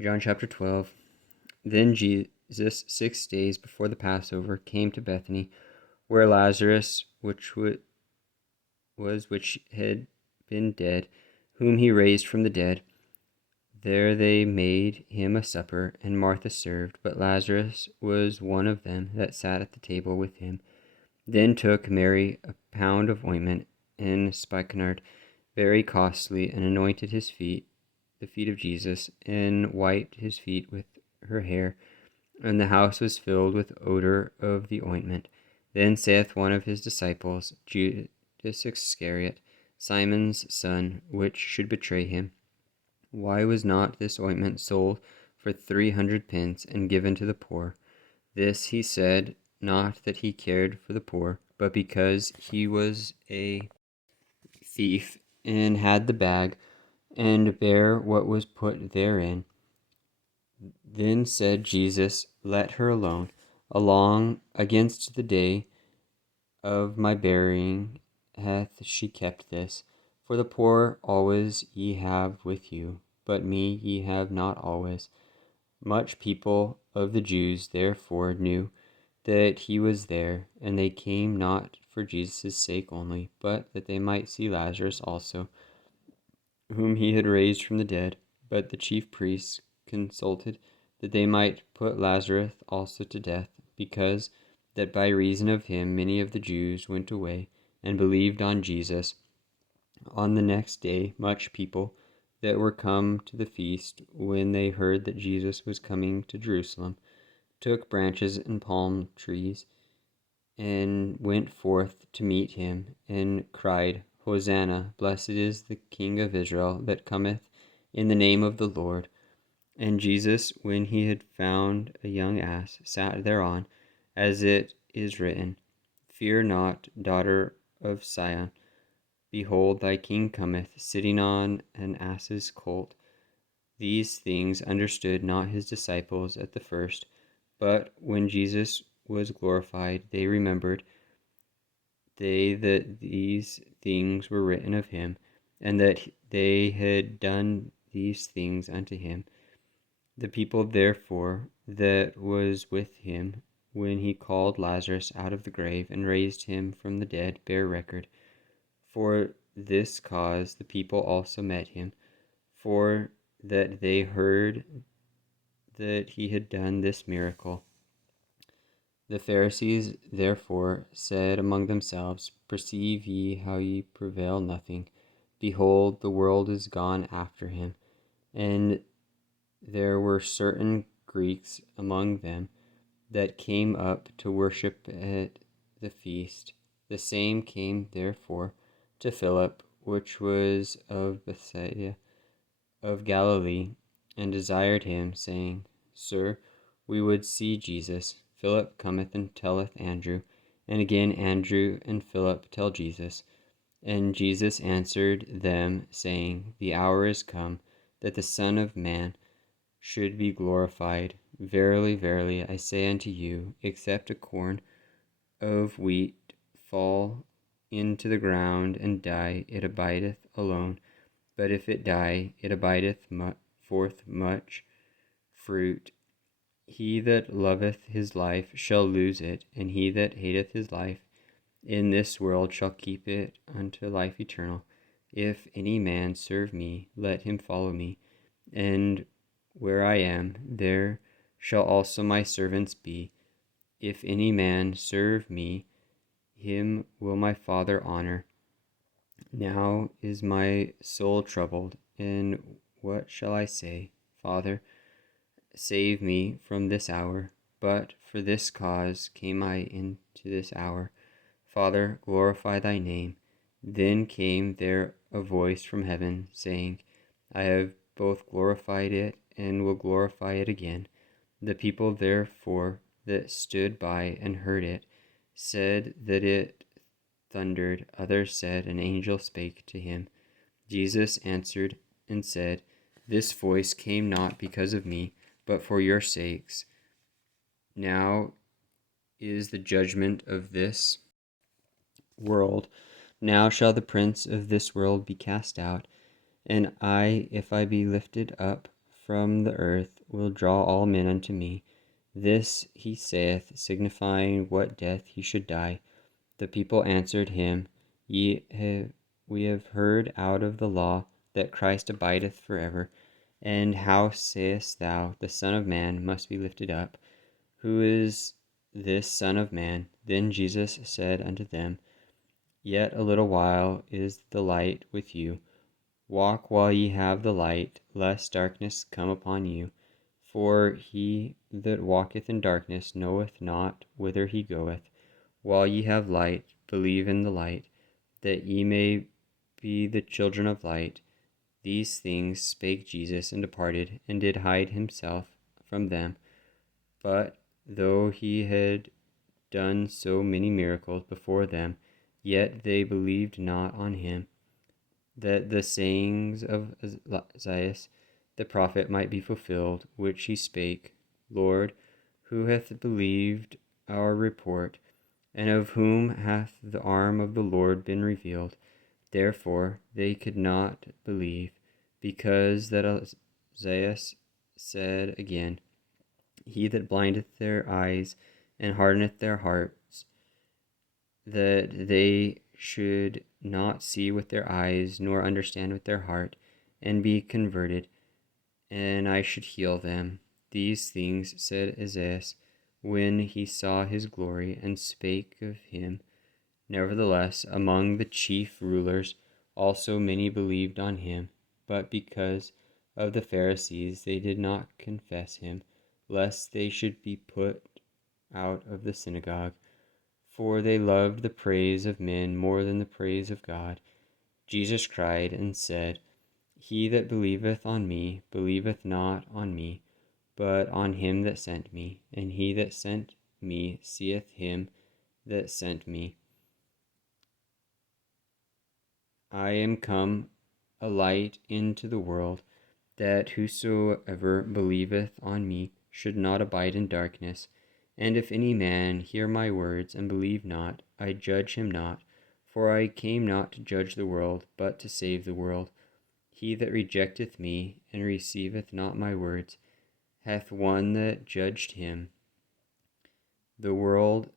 John chapter 12. Then Jesus, 6 days before the Passover, came to Bethany, where Lazarus, which had been dead, whom he raised from the dead. There they made him a supper, and Martha served, but Lazarus was one of them that sat at the table with him. Then took Mary a pound of ointment and spikenard, very costly, and anointed his feet, the feet of Jesus, and wiped his feet with her hair. And the house was filled with odor of the ointment. Then saith one of his disciples, Judas Iscariot, Simon's son, which should betray him, why was not this ointment sold for 300 pence and given to the poor? This he said, not that he cared for the poor, but because he was a thief, and had the bag, and bare what was put therein. Then said Jesus, Let her alone. Along against the day of my burying hath she kept this. For the poor always ye have with you, but me ye have not always. Much people of the Jews therefore knew that he was there, and they came not for Jesus' sake only, but that they might see Lazarus also, whom he had raised from the dead. But the chief priests consulted that they might put Lazarus also to death, because that by reason of him many of the Jews went away and believed on Jesus. On the next day much people that were come to the feast, when they heard that Jesus was coming to Jerusalem, took branches and palm trees, and went forth to meet him, and cried, Hosanna, blessed is the King of Israel that cometh in the name of the Lord. And Jesus, when he had found a young ass, sat thereon, as it is written, Fear not, daughter of Sion, behold, thy king cometh, sitting on an ass's colt. These things understood not his disciples at the first, but when Jesus was glorified, they remembered that these things were written of him, and that they had done these things unto him. The people therefore that was with him, when he called Lazarus out of the grave and raised him from the dead, bear record. For this cause the people also met him, for that they heard that he had done this miracle. The Pharisees therefore said among themselves, Perceive ye how ye prevail nothing? Behold, the world is gone after him. And there were certain Greeks among them that came up to worship at the feast. The same came therefore to Philip, which was of Bethsaida of Galilee, and desired him, saying, Sir, we would see Jesus. Philip cometh and telleth Andrew, and again Andrew and Philip tell Jesus. And Jesus answered them, saying, The hour is come, that the Son of Man should be glorified. Verily, verily, I say unto you, except a corn of wheat fall into the ground and die, it abideth alone. But if it die, it abideth forth much fruit. He that loveth his life shall lose it, and he that hateth his life in this world shall keep it unto life eternal. If any man serve me, let him follow me, and where I am, there shall also my servants be. If any man serve me, him will my Father honor. Now is my soul troubled, and what shall I say? Father, save me from this hour. But for this cause came I into this hour. Father, glorify thy name. Then came there a voice from heaven, saying, I have both glorified it, and will glorify it again. The people therefore that stood by and heard it said that it thundered. Others said, An angel spake to him. Jesus answered and said, This voice came not because of me, but for your sakes. Now is the judgment of this world. Now shall the prince of this world be cast out. And I, if I be lifted up from the earth will draw all men unto me. This he saith, signifying what death he should die. The people answered him, We have heard out of the law that Christ abideth forever. And how sayest thou, the Son of Man must be lifted up? Who is this Son of Man? Then Jesus said unto them, Yet a little while is the light with you. Walk while ye have the light, lest darkness come upon you. For he that walketh in darkness knoweth not whither he goeth. While ye have light, believe in the light, that ye may be the children of light. These things spake Jesus, and departed, and did hide himself from them. But though he had done so many miracles before them, yet they believed not on him, that the sayings of Isaiah the prophet might be fulfilled, which he spake, Lord, who hath believed our report, and of whom hath the arm of the Lord been revealed? Therefore they could not believe, because that Isaiah said again, He that blindeth their eyes and hardeneth their hearts, that they should not see with their eyes, nor understand with their heart, and be converted, and I should heal them. These things said Isaiah when he saw his glory, and spake of him. Nevertheless, among the chief rulers also many believed on him, but because of the Pharisees they did not confess him, lest they should be put out of the synagogue. For they loved the praise of men more than the praise of God. Jesus cried and said, He that believeth on me believeth not on me, but on him that sent me. And he that sent me seeth him that sent me. I am come a light into the world, that whosoever believeth on me should not abide in darkness. And if any man hear my words and believe not, I judge him not, for I came not to judge the world, but to save the world. He that rejecteth me and receiveth not my words hath one that judged him. The world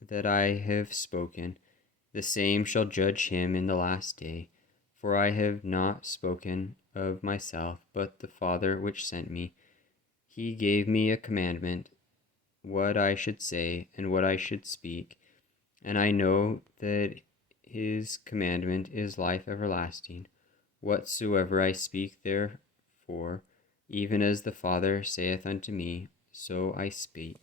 that I have spoken, the same shall judge him in the last day. For I have not spoken of myself, but the Father which sent me. He gave me a commandment, what I should say and what I should speak. And I know that his commandment is life everlasting. Whatsoever I speak, therefore, even as the Father saith unto me, so I speak.